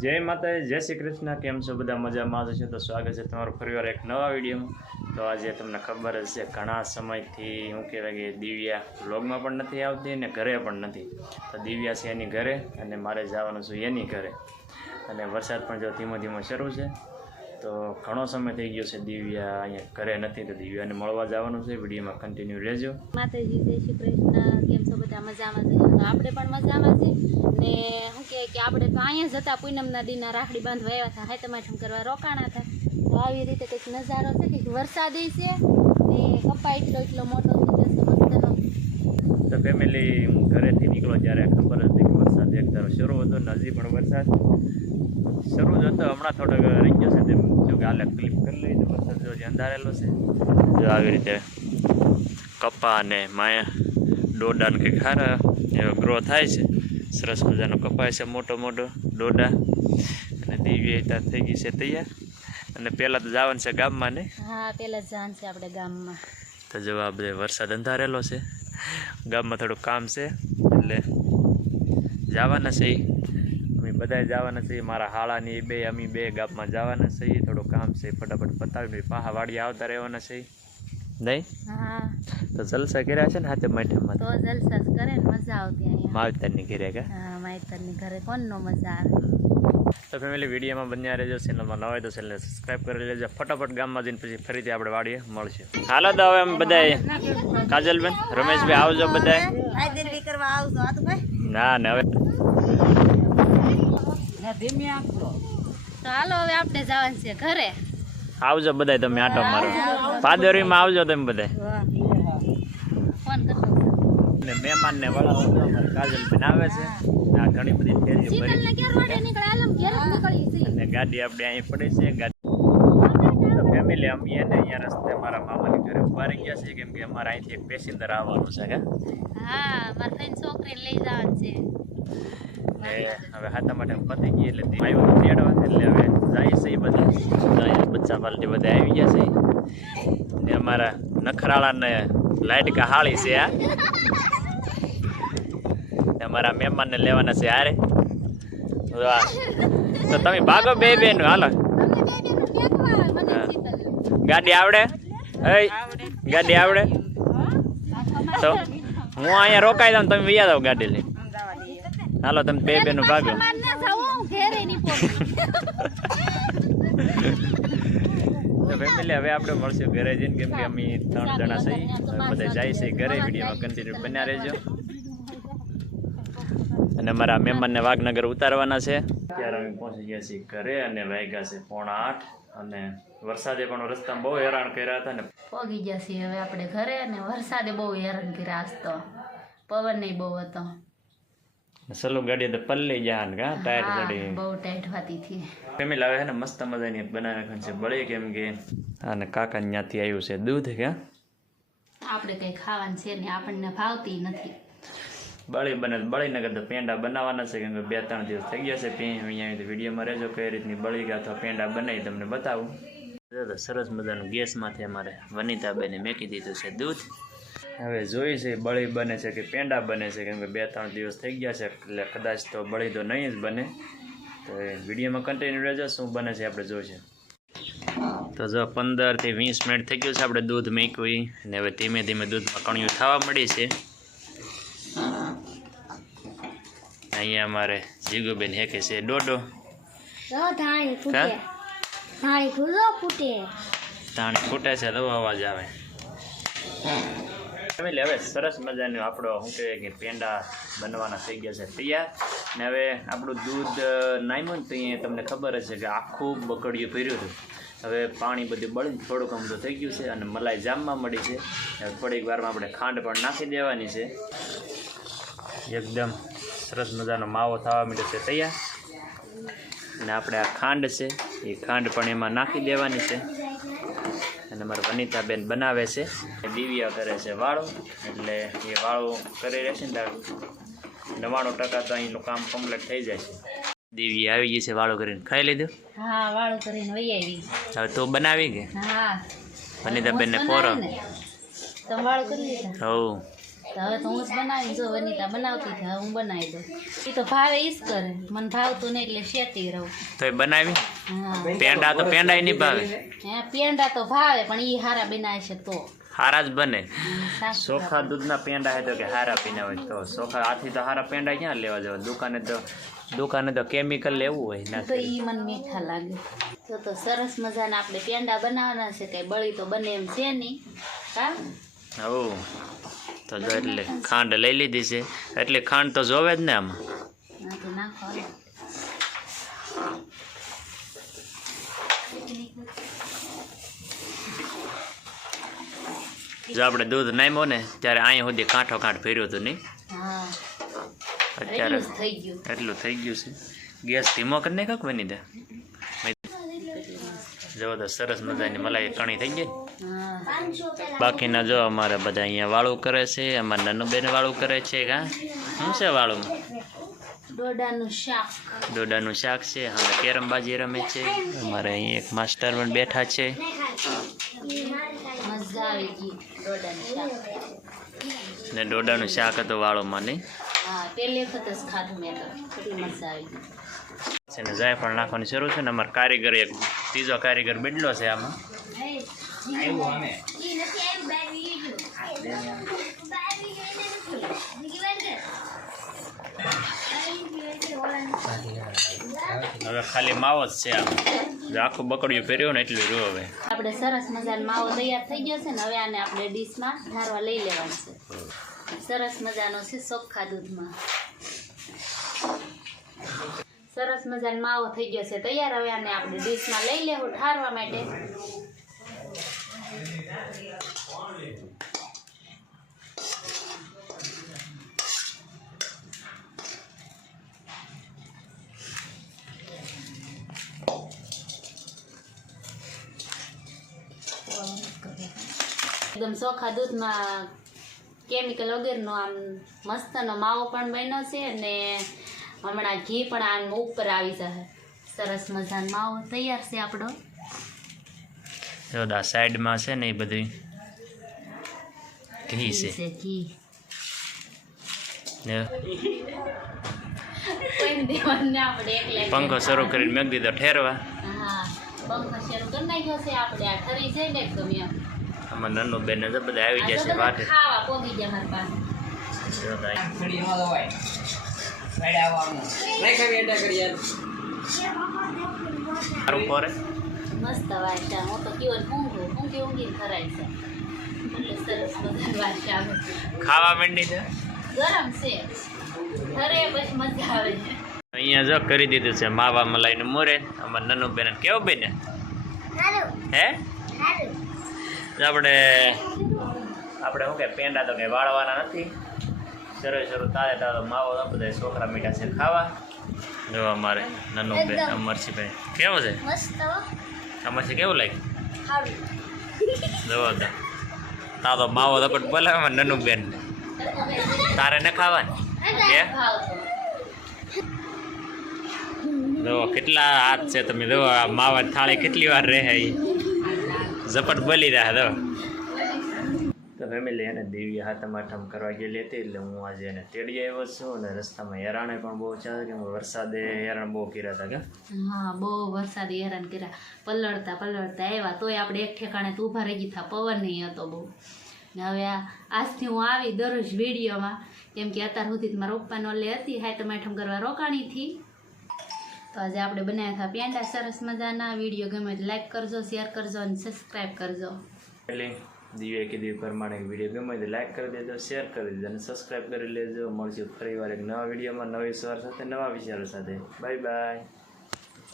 જય માતા જય શ્રી કૃષ્ણ. કેમ છો બધા? મજામાં છે? તો સ્વાગત છે તમારું ફરીવાર એક નવા વિડીયોમાં. તો આજે તમને ખબર જ છે, ઘણા સમયથી હું કહેવાય કે દિવ્યા વ્લોગમાં પણ નથી આવતી અને ઘરે પણ નથી. તો દિવ્યા છે એની ઘરે અને મારે જવાનું છું એની ઘરે. અને વરસાદ પણ જો ધીમો ધીમો શરૂ છે, તો ઘણો સમય થઈ ગયો છે દિવ્યા અહીંયા ઘરે નથી. તો દિવ્યાને મળવા જવાનું છે. વિડીયોમાં કન્ટિન્યુ રહેજો. માતાજી, જય શ્રી કૃષ્ણ. કેમ છો બધા? મજામાં છે આપણે પણ મજામાં છે ને શું કહે કે આપણે તો અહીંયા જ હતા, પૂનમના દિના રાખડી બાંધવા આવ્યા હતા હાથમાઠમ કરવા રોકાણા હતા. તો આવી રીતે કંઈક નજારો છે, કંઈક વરસાદી છે. ને કપા એટલો એટલો મોટો તો ફેમિલી ઘરેથી નીકળો જ્યારે ખબર હતી કે વરસાદ એક ધારો શરૂ હતો ને હજી પણ વરસાદ. શરૂ જ હતો, હમણાં થોડોક રહી ગયો છે તેમ. જો કે હાલે ક્લિપ કરી લઈ તો વરસાદ જો અંધારેલો છે. જો આવી રીતે કપા અને માયા ડોડા ને કંઈક સારા એવો ગ્રો થાય છે. સરસ મજાનો કપાય છે મોટો મોટો ડોડા અને દિવ્ય ત્યાં થઈ ગઈ છે તૈયાર. અને પહેલાં તો જવાનું છે ગામમાં ને? હા પહેલાં જવાનું છે આપણે ગામમાં. તો જો આ વરસાદ અંધારેલો છે. ગામમાં થોડું કામ છે એટલે જવાના છે. અમે બધાય જવાના છીએ મારા હાળાની બે અમે બે ગામમાં જવાના છીએ થોડું કામ છે ફટાફટ પતાવી પાહા વાડી આવતા રહેવાના છે. નહીં? હા. તો જલસા કર્યા છે ને હાથે માઠામાં તો જલસા જ કરે ને મજા આવતી અહીંયા. માવતરની ઘરે કે? હા માઈતરની ઘરે. કોણ નો મજા આવે? તો ફેમિલી વિડીયોમાં બન્યા રહેજો. ચેનલમાં નવા હોય તો ચેનલને સબસ્ક્રાઈબ કરી લેજો. ફટાફટ ગામમાં જઈને પછી ફરીથી આપણે વાડીએ મળશે. હાલો તો હવે અમે બધા કાજલબેન રમેશભાઈ આવજો બધા ના ને હવે. તો હાલો હવે આપણે જવાનું છે ઘરે. આવજો બધાય તમે આટો મારો. પાદરીમાં આવજો તમે બધાય. ને મહેમાન ને વળાવો કાજલબેન આવે છે. આ ઘણી બધી ફેરીઓ ભરી અને ગાડી આપણે અહીં પડે છે. ગાડી ફેમિલી અમે એને અહીંયા રસ્તે મારા મામાની ઘરે ઊભા રહી ગયા છે કેમ કે અમારે અહીંથી એક પેસેન્જર આવવાનું છે હા મારા ફ્રેન્ડ છોકરીને લઈ જવાનું છે. ને હવે હાથા માટે પતી ગઈ એટલે આવ્યો તો તેડવા એટલે હવે જાય છે બધા. જાય બચ્ચા પાલટી બધા આવી ગયા છે. ને અમારા નખરાળાને લાઈટ હાળી છે આ. અમારા મહેમાનને લેવાના છે હારે. તો તમે ભાગો બે બેન, હાલો. ગાડી આવડે? ગાડી આવડે? તો હું અહીંયા રોકાઈ દઉં તમે વ્યા દઉં ગાડી લઈ હાલો તમે બે બેનો ભાગો. તો ફેમિલી હવે આપણે મળશું ઘરે જઈને કેમ કે અમે ત્રણ જણા છીએ. બધા જાય છે ઘરે વિડીયોમાં કન્ટિન્યુ બન્યા રહેજો. અને અમારા મહેમાનને વાઘનગર ઉતારવાના છે. ત્યારે અમે પહોંચી ગયા છીએ ઘરે અને વાગ્યા છે પોણા આઠ. અને વરસાદે પણ રસ્તામાં બહુ હેરાન કર્યા હતા ને. પોગી ગયા છીએ હવે આપણે ઘરે અને વરસાદે બહુ હેરાન કર્યા હતો પવન નહીં બહુ હતો. સલો ગાડી તો પલ્લે ગયા કા ટાયર ચડી. બહુ ટાઈટ વાતી થી ફેમિલી આવે છે ને મસ્ત મજાની બનાવી નાખવાની છે બળી કેમ કે? અને કાકા ત્યાંથી આવ્યું છે દૂધ કે? આપણે કઈ ખાવાનું છે ને આપણને ભાવતી નથી. બળી બને બળી નગર તો પેંડા બનાવવાના છે કેમ કે બે ત્રણ દિવસ થઈ ગયા છે પી અહીંયા તો વિડીયોમાં રહેજો કઈ રીતની બળી ગયા અથવા પેંડા બનાવી તમને બતાવું. સરસ મજાનું ગેસમાંથી અમારે વનિતાબેને મેકી દીધું છે દૂધ. હવે જોઈ છે બળી બને છે કે પેંડા બને છે કેમ કે બે ત્રણ દિવસ થઈ ગયા છે એટલે કદાચ તો બળી તો નહીં જ બને. તો વિડીયોમાં કન્ટિન્યુ રહેજો શું બને છે આપણે જોઈશું તો જો પંદરથી વીસ મિનિટ થઈ ગયું છે આપણે દૂધ મૂક્યું ને હવે ધીમે ધીમે દૂધમાં કણિયું થવા મળી છે. અહીંયા અમારે જીગુબેન હેકે છે ડોડો તાણી ફૂટે છે તો અવાજ આવે. ફેમિલી, હવે સરસ મજાનો આપણો શું કહેવાય કે પેંડા બનવાના થઈ ગયા છે તૈયાર. ને હવે આપણું દૂધ નાયમન તો અહીંયા તમને ખબર હશે કે આખું બકડિયું ભર્યું હતું. હવે પાણી બધું બળી થોડુંક અમથું થઈ ગયું છે અને મલાઈ જામમાં મળી છે. હવે થોડીક વારમાં આપણે ખાંડ પણ નાખી દેવાની છે. એકદમ સરસ મજાનો માવો થવા માંડ્યો છે તૈયાર. અને આપણે આ ખાંડ છે, એ ખાંડ પણ એમાં નાખી દેવાની છે. અને મારા વનિતાબેન બનાવે છે. દિવ્યા કરે છે વાળો એટલે એ વાળો કરી રહેશે ને નવ્વાણું ટકા તો અહીંનું કામ કમ્પ્લીટ થઈ જાય છે. દેવી આવી ગઈ છે વાળો કરીને ખાઈ લીધું? હા વાળો કરીને વહી આવી હવે તું બનાવી કે? હા. વનિતાબેન ને પોરો. હવ તો હવે તો હું જ બનાવી જો વનિતા બનાવતી હવે હું બનાવી દઉં. એ તો ભાવે ઈ જ કરે. મને ભાવતું નહીં એટલે શેતી રહું. તો એ બનાવી? પેંડા તો પેંડા નહીં ભાવે. હે પેંડા તો ભાવે પણ ઈ હારા બનાવે છે તો. હારા જ બને. સોખા દૂધના પેંડા હે તો કે હારા પીના હોય તો. સોખા આથી તો હારા પેંડા ક્યાં લેવા જવા દુકાને તો દુકાને તો કેમિકલ લેવું હોય તો ઈ મને મીઠા લાગે. તો તો સરસ મજાના આપણે પેંડા બનાવવાના છે કઈ બળી તો બને એમ છે નહીં. હા? હો તો જો એટલે ખાંડ લઈ લીધી છે. એટલે ખાંડ તો જોવે જ ને આમાં. જો આપણે દૂધ નામ્યો ને ત્યારે અહીંયા સુધી કાંઠો કાંઠ ફેર્યો હતું નહીં? અત્યારે એટલું થઈ ગયું. છે. ગેસ ધીમો કરીને કાંક બની દે જો તો સરસ મજાની મલાઈ કણી થઈ ગઈ. બાકીના જો અમારે બધા અહીંયા વાળું કરે છે અમારે નાનું બેન વાળું કરે છે હા શું છે વાળું? ડોડાનું શાક. દોડાનું શાક છે હવે કેરમબાજી રમે છે. અમારે અહીં એક માસ્ટર પણ બેઠા છે. મજા ડોડાનું શાક. ને દોડાનું શાક હતું વાળોમાં નહીં? છે ને જાયફળ નાખવાની શરૂ છે ને અમારે કારીગર એક ત્રીજો કારીગર બેઠલો છે આમાં. હવે ખાલી માવો જ છે આમ. જો આખું બકડિયું પહેર્યું ને એટલું રહ્યું હવે. આપણે સરસ મજાનો માવો તૈયાર થઈ ગયો છે ને હવે આને આપણે ડીશમાં ધારવા લઈ લેવાનું છે. સરસ મજાનો છે ચોખ્ખા દૂધમાં. સરસ મજાનો માવો થઈ ગયો છે. તૈયાર હવે આને આપણે ડીશમાં લઈ લેવું ઠારવા માટે. એકદમ ચોખા દૂધમાં કેમિકલ વગેરેનો આમ મસ્તનો માવો પણ બન્યો છે અને હમણાં ઘી પણ આમ ઉપર આવી જશે સરસ મજાનો માવો તૈયાર છે આપણો. જો સાઈડમાં છે ને એ બધી ઘી છે. ઘી. પંખો શરૂ કરીને મેં દીધો ઠેરવા. પંખો શરૂ કરી નાખ્યો છે આપણે આ ઠરી જાય ને એકદમ એમ. આમાં નાનું બેન બધા આવી જશે છે વાટે. ખાવા પોગી જાય નહીં કરી યાર. મસ્ત વાસા હું તો કયો ઊંઘું. ઊંઘી ઊંઘીને ખરાય છે. એટલે સરસ મજાની વાસા આવે ખાવા માંડી છે? ગરમ છે. ઘરે પછી મજા આવે છે. અહીંયા જો કરી દીધું છે માવા મલાઈનું મોરે. અમાર નાનું બેન કેવું બેન હે? આપણે આપણે શું કે પેંડા તો કંઈ વાળવાના નથી. શરૂ શરૂ તારે તારો માવો બધા છોકરા મીઠા છે ખાવા. જો અમારે નાનું બેન અમરસીભાઈ કેવું છે? મસ્ત અમરસી કેવું લાગ્યું? જોવા તો તા તો માવો પણ બોલાવે નાનું બેન. તારે ન ખાવાની? કે? જો કેટલા હાથ છે તમે જો આ માવા થાળી કેટલી વાર રહે ઝપટ બોલી રહ્યા તો તો ફેમિલી એને દેવી હાથમ આઠમ કરવા ગયેલી હતી એટલે હું આજે એને તેડી આવ્યો છું અને રસ્તામાં હેરાણે પણ બહુ ચાલે કે વરસાદે હેરાણ બહુ કર્યા હતા કે હા બહુ વરસાદે હેરાન કર્યા. પલળતા પલળતા આવ્યા તોય આપણે એક ઠેકાણે તો ઊભા રહી ગયા પવન નહીં હતો બહુ. ને હવે આ આજથી હું આવી દરરોજ વિડીયોમાં કેમ કે અત્યાર સુધી મારા પપ્પાનો લે હતી હાય ટમાઠમ કરવા રોકાણીથી તો આજે આપણે બનાવ્યા હતા પેંડા સરસ મજાના વીડિયો ગમે તો લાઈક કરજો શેર કરજો અને સબસ્ક્રાઈબ કરજો. એટલે દિવ્ય કીધી પ્રમાણે વીડિયો ગમે તો લાઇક કરી દેજો શેર કરી દેજો અને સબસ્ક્રાઈબ કરી લેજો. મળશું ફરી વાર એક નવા વિડીયોમાં નવી સવાર સાથે, નવા વિચારો સાથે. Bye bye